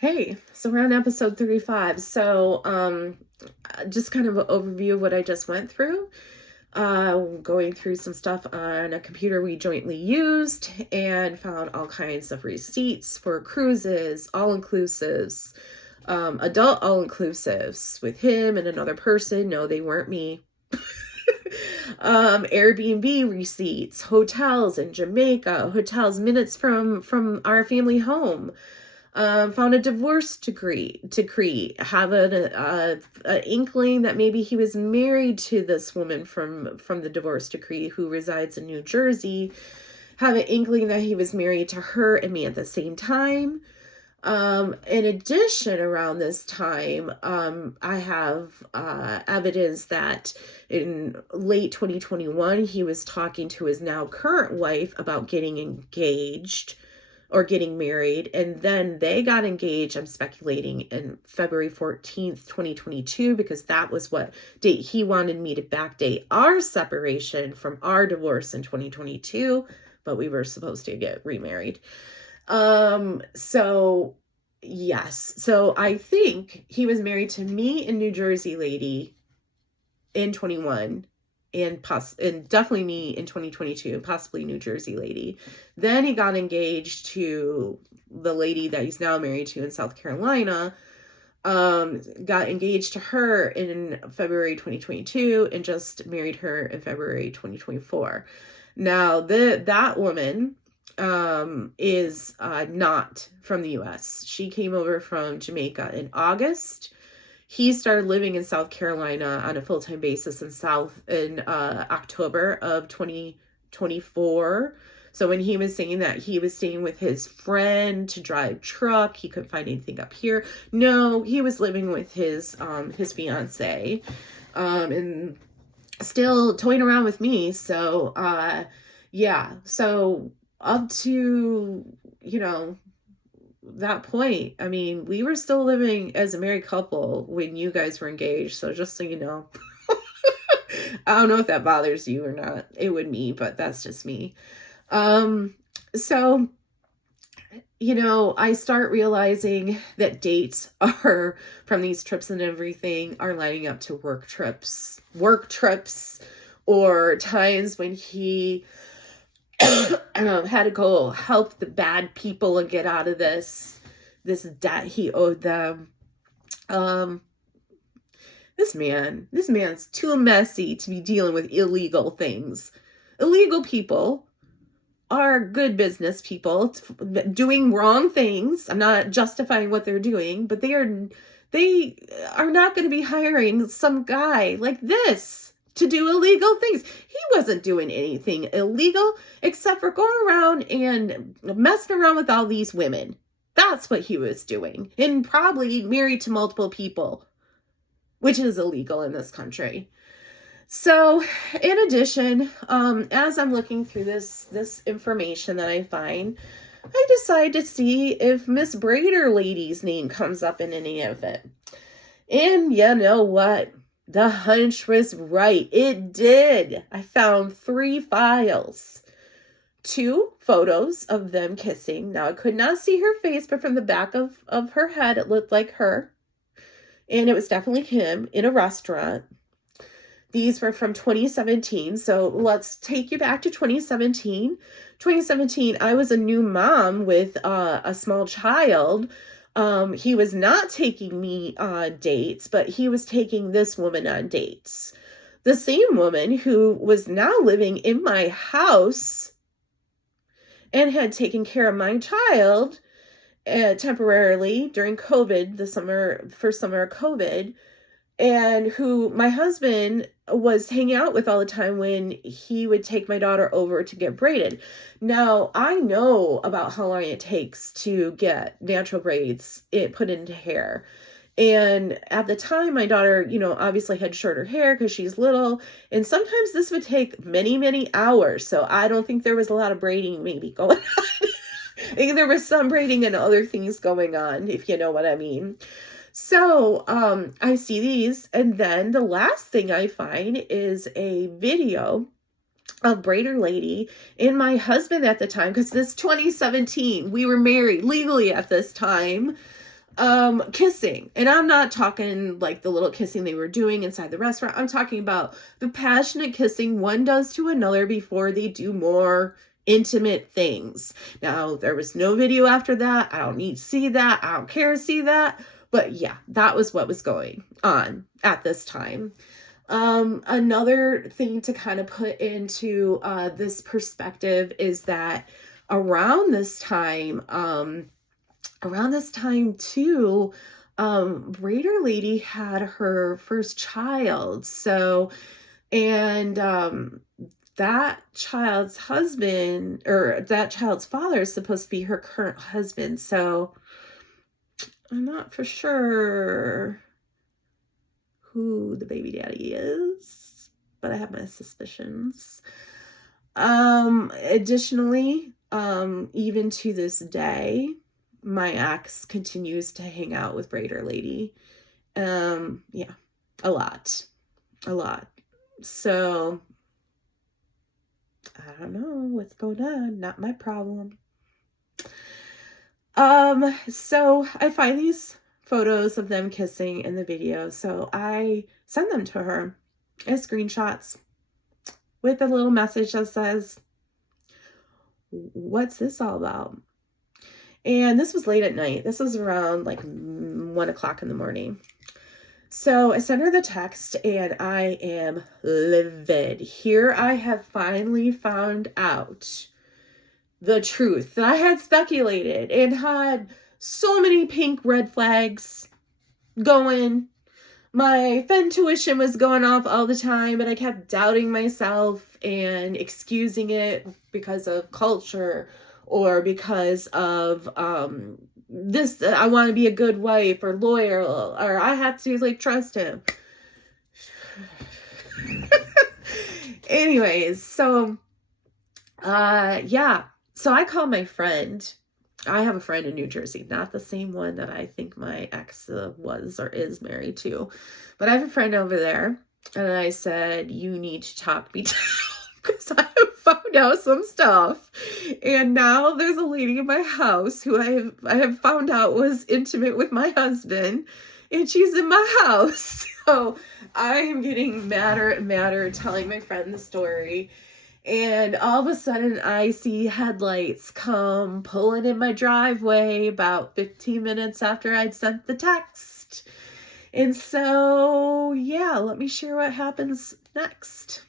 Hey, so we're on episode 35. Just kind of an overview of what I just went through. Going through some stuff on a computer we jointly used and found all kinds of receipts for cruises, all-inclusives, adult all-inclusives with him and another person. No, they weren't me. Airbnb receipts, hotels in Jamaica, hotels minutes from our family home. Found a divorce decree, have an inkling that maybe he was married to this woman from the divorce decree who resides in New Jersey, have an inkling that he was married to her and me at the same time. In addition, around this time, I have evidence that in late 2021, he was talking to his now current wife about getting engaged or getting married, and then they got engaged, I'm speculating, in February 14th, 2022, because that was what date he wanted me to backdate our separation from our divorce in 2022, but we were supposed to get remarried. Yes. So I think he was married to me in New Jersey lady in 21 and definitely me in 2022, possibly New Jersey lady. Then he got engaged to the lady that he's now married to in South Carolina. Got engaged to her in February 2022 and just married her in February 2024. Now, that woman is not from the US. She came over from Jamaica in August. He started living in South Carolina on a full-time basis in October of 2024. So when he was saying that he was staying with his friend to drive truck, he couldn't find anything up here. No, he was living with his fiance, and still toying around with me. So, yeah. So up to, that point, I mean, we were still living as a married couple when you guys were engaged. So just so you know, I don't know if that bothers you or not. It would me, but that's just me. So, I start realizing that dates are from these trips and everything are lining up to work trips, or times when he had to go help the bad people and get out of this debt he owed them. This man's too messy to be dealing with illegal things. Illegal people are good business people doing wrong things. I'm not justifying what they're doing, but they are not going to be hiring some guy like this to do illegal things. He wasn't doing anything illegal except for going around and messing around with all these women. That's what he was doing. And probably married to multiple people, which is illegal in this country. So, in addition, as I'm looking through this information that I find, I decide to see if Miss Brader lady's name comes up in any of it. And you know what? The hunch was right. It did. I found 3 files. 2 photos of them kissing. Now, I could not see her face, but from the back of her head, it looked like her. And it was definitely him in a restaurant. These were from 2017. So let's take you back to 2017. 2017, I was a new mom with a small child. He was not taking me on dates, but he was taking this woman on dates. The same woman who was now living in my house and had taken care of my child temporarily during COVID, first summer of COVID, and who my husband was hanging out with all the time when he would take my daughter over to get braided. Now, I know about how long it takes to get natural braids put into hair. And at the time, my daughter, obviously had shorter hair because she's little. And sometimes this would take many, many hours. So I don't think there was a lot of braiding maybe going on. I think there was some braiding and other things going on, if you know what I mean. So, I see these, and then the last thing I find is a video of Braider Lady and my husband at the time, because this 2017, we were married legally at this time. Kissing. And I'm not talking like the little kissing they were doing inside the restaurant. I'm talking about the passionate kissing one does to another before they do more intimate things. Now, there was no video after that. I don't need to see that. I don't care to see that. But yeah, that was what was going on at this time. Another thing to kind of put into this perspective is that around this time too, Raider Lady had her first child. So, and that child's husband, or that child's father, is supposed to be her current husband. So I'm not for sure who the baby daddy is, but I have my suspicions. Additionally, even to this day, my ex continues to hang out with Raider Lady. Yeah, a lot. So I don't know what's going on. Not my problem. So I find these photos of them kissing in the video. So I send them to her as screenshots with a little message that says, "What's this all about?" And this was late at night. This was around like 1 o'clock in the morning. So I sent her the text and I am livid. Here I have finally found out the truth that I had speculated and had so many pink red flags going. My Femmetuition was going off all the time, but I kept doubting myself and excusing it because of culture or because of this, I want to be a good wife or loyal, or I have to like trust him. Anyways, so yeah. So I called my friend. I have a friend in New Jersey, not the same one that I think my ex was or is married to, but I have a friend over there, and I said, "You need to talk me down because I have found out some stuff, and now there's a lady in my house who I have found out was intimate with my husband, and she's in my house." So I am getting madder and madder telling my friend the story. And all of a sudden, I see headlights come pulling in my driveway about 15 minutes after I'd sent the text. And so, yeah, let me share what happens next.